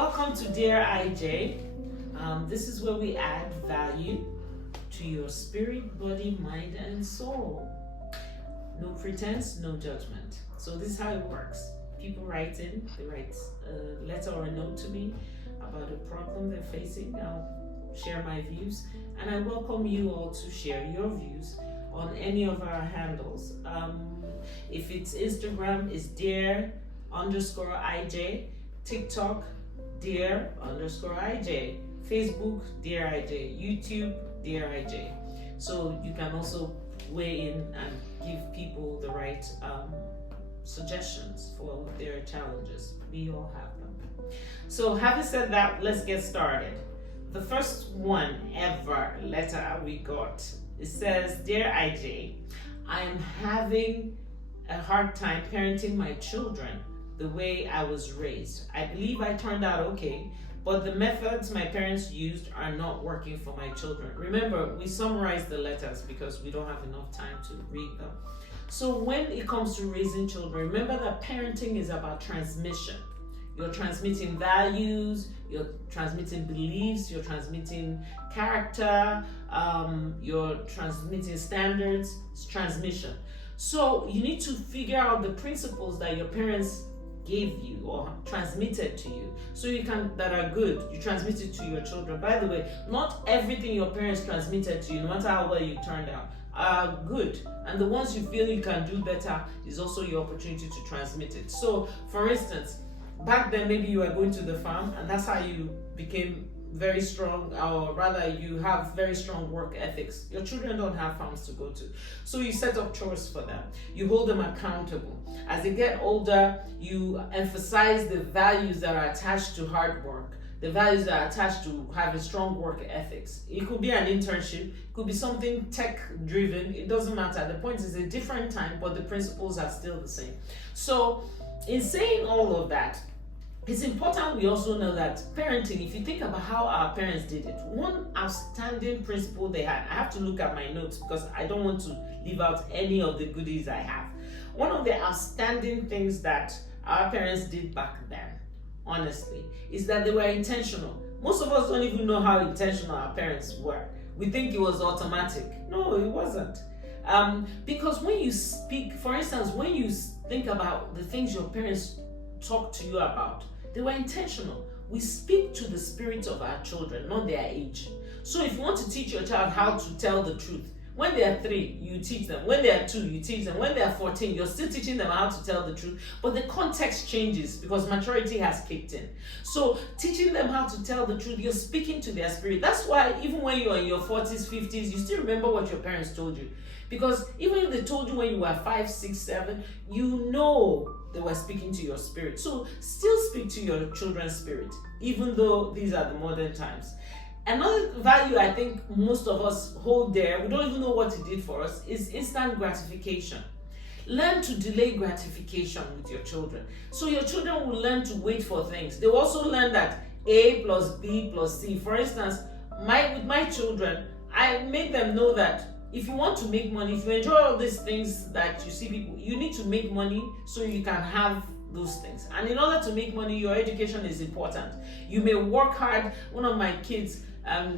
Welcome to Dear IJ. This is where we add value to your spirit, body, mind, and soul. No pretense, no judgment. So this is how it works. People write in, they write a letter or a note to me about a problem they're facing. I'll share my views, and I welcome you all to share your views on any of our handles. If it's Instagram, it's dear_IJ, TikTok, dear_IJ, Facebook, Dear IJ, YouTube, Dear IJ. So you can also weigh in and give people the right suggestions for their challenges. We all have them. So having said that, let's get started. The first one ever letter we got, it says, Dear IJ, I am having a hard time parenting my children the way I was raised. I believe I turned out okay, but the methods my parents used are not working for my children. Remember, we summarize the letters because we don't have enough time to read them. So when it comes to raising children, remember that parenting is about transmission. You're transmitting values, you're transmitting beliefs, you're transmitting character, you're transmitting standards. It's transmission. So you need to figure out the principles that your parents gave you or transmitted to you, so you can, that are good, you transmit it to your children. By the way, not everything your parents transmitted to you, no matter how well you turned out, are good, and the ones you feel you can do better is also your opportunity to transmit it. So for instance, back then maybe you were going to the farm and that's how you became very strong, or rather you have very strong work ethics. Your children don't have farms to go to, so you set up chores for them, you hold them accountable. As they get older, you emphasize the values that are attached to hard work, the values that are attached to having strong work ethics. It could be an internship, it could be something tech driven, it doesn't matter. The point is a different time, but the principles are still the same. So in saying all of that, it's important we also know that parenting, if you think about how our parents did it, one outstanding principle they had, I have to look at my notes because I don't want to leave out any of the goodies I have. One of the outstanding things that our parents did back then, honestly, is that they were intentional. Most of us don't even know how intentional our parents were. We think it was automatic. No, it wasn't. Because when you speak, for instance, when you think about the things your parents talk to you about, they were intentional. We speak to the spirit of our children, not their age. So if you want to teach your child how to tell the truth, when they are 3, you teach them. When they are 2, you teach them. When they are 14, you're still teaching them how to tell the truth. But the context changes because maturity has kicked in. So teaching them how to tell the truth, you're speaking to their spirit. That's why even when you're in your 40s, 50s, you still remember what your parents told you. Because even if they told you when you were 5, 6, 7, you know they were speaking to your spirit. So still speak to your children's spirit, even though these are the modern times. Another value I think most of us hold dear, we don't even know what it did for us, is instant gratification. Learn to delay gratification with your children. So your children will learn to wait for things. They will also learn that A plus B plus C. For instance, with my children, I made them know that if you want to make money, if you enjoy all these things that you see people, you need to make money so you can have those things. And in order to make money, your education is important. You may work hard. One of my kids,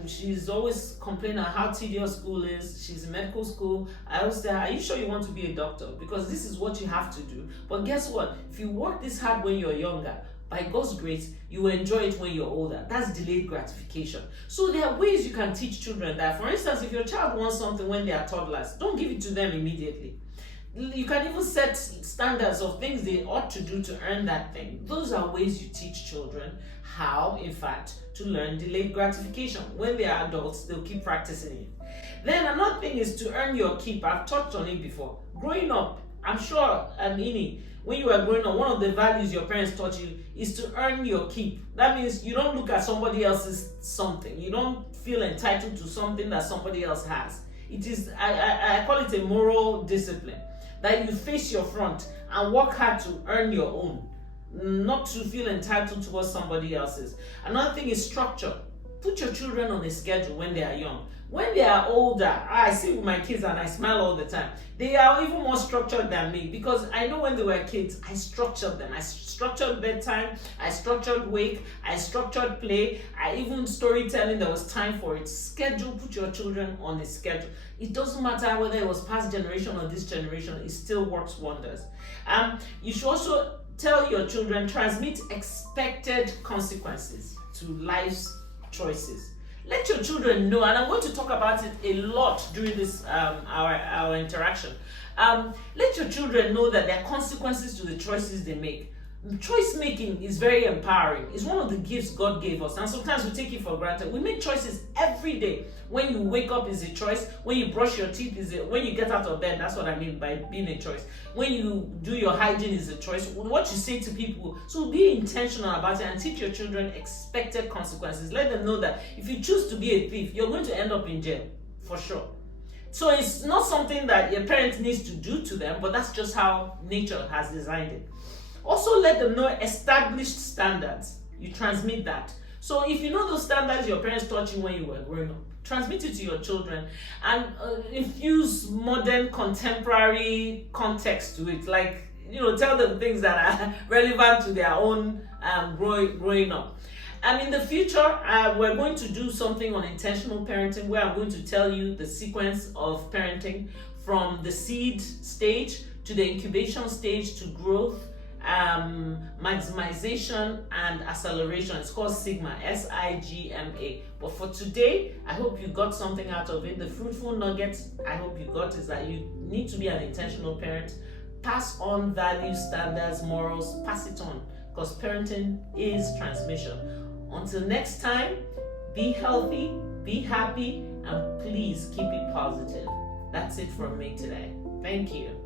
she's always complaining how tedious school is. She's in medical school. I always tell her, are you sure you want to be a doctor? Because this is what you have to do. But guess what? If you work this hard when you're younger, by God's grace, you will enjoy it when you're older. That's delayed gratification. So there are ways you can teach children that. For instance, if your child wants something when they are toddlers, don't give it to them immediately. You can even set standards of things they ought to do to earn that thing. Those are ways you teach children how, in fact, to learn delayed gratification. When they are adults, they'll keep practicing it. Then another thing is to earn your keep. I've touched on it before. Growing up, I'm sure, Ini, when you were growing up, one of the values your parents taught you is to earn your keep. That means you don't look at somebody else's something. You don't feel entitled to something that somebody else has. It is, I call it a moral discipline, that you face your front and work hard to earn your own, not to feel entitled to what somebody else is. Another thing is structure. Put your children on a schedule when they are young. When they are older, I see with my kids and I smile all the time. They are even more structured than me, because I know when they were kids, I structured them. I structured bedtime, I structured wake, I structured play, I even storytelling, there was time for it. Schedule, put your children on a schedule. It doesn't matter whether it was past generation or this generation, it still works wonders. You should also tell your children, transmit expected consequences to life's choices. Let your children know, and I'm going to talk about it a lot during this our interaction. Let your children know that there are consequences to the choices they make. Choice making is very empowering. It's one of the gifts God gave us, and sometimes we take it for granted. We make choices every day. When you wake up is a choice. When you brush your teeth is a, when you get out of bed, that's what I mean by being a choice. When you do your hygiene is a choice. What you say to people. So be intentional about it and teach your children expected consequences. Let them know that if you choose to be a thief, you're going to end up in jail for sure. So it's not something that your parent needs to do to them, but that's just how nature has designed it. Also, let them know established standards. You transmit that. So if you know those standards your parents taught you when you were growing up, transmit it to your children and infuse modern, contemporary context to it. Like, tell them things that are relevant to their own growing up. And in the future, we're going to do something on intentional parenting, where I'm going to tell you the sequence of parenting from the seed stage to the incubation stage to growth, maximization and acceleration. It's called Sigma, SIGMA. But for today, I hope you got something out of it. The fruitful nuggets I hope you got is that you need to be an intentional parent. Pass on values, standards, morals, pass it on, because parenting is transmission. Until next time, be healthy, be happy, and please keep it positive. That's it from me today. Thank you.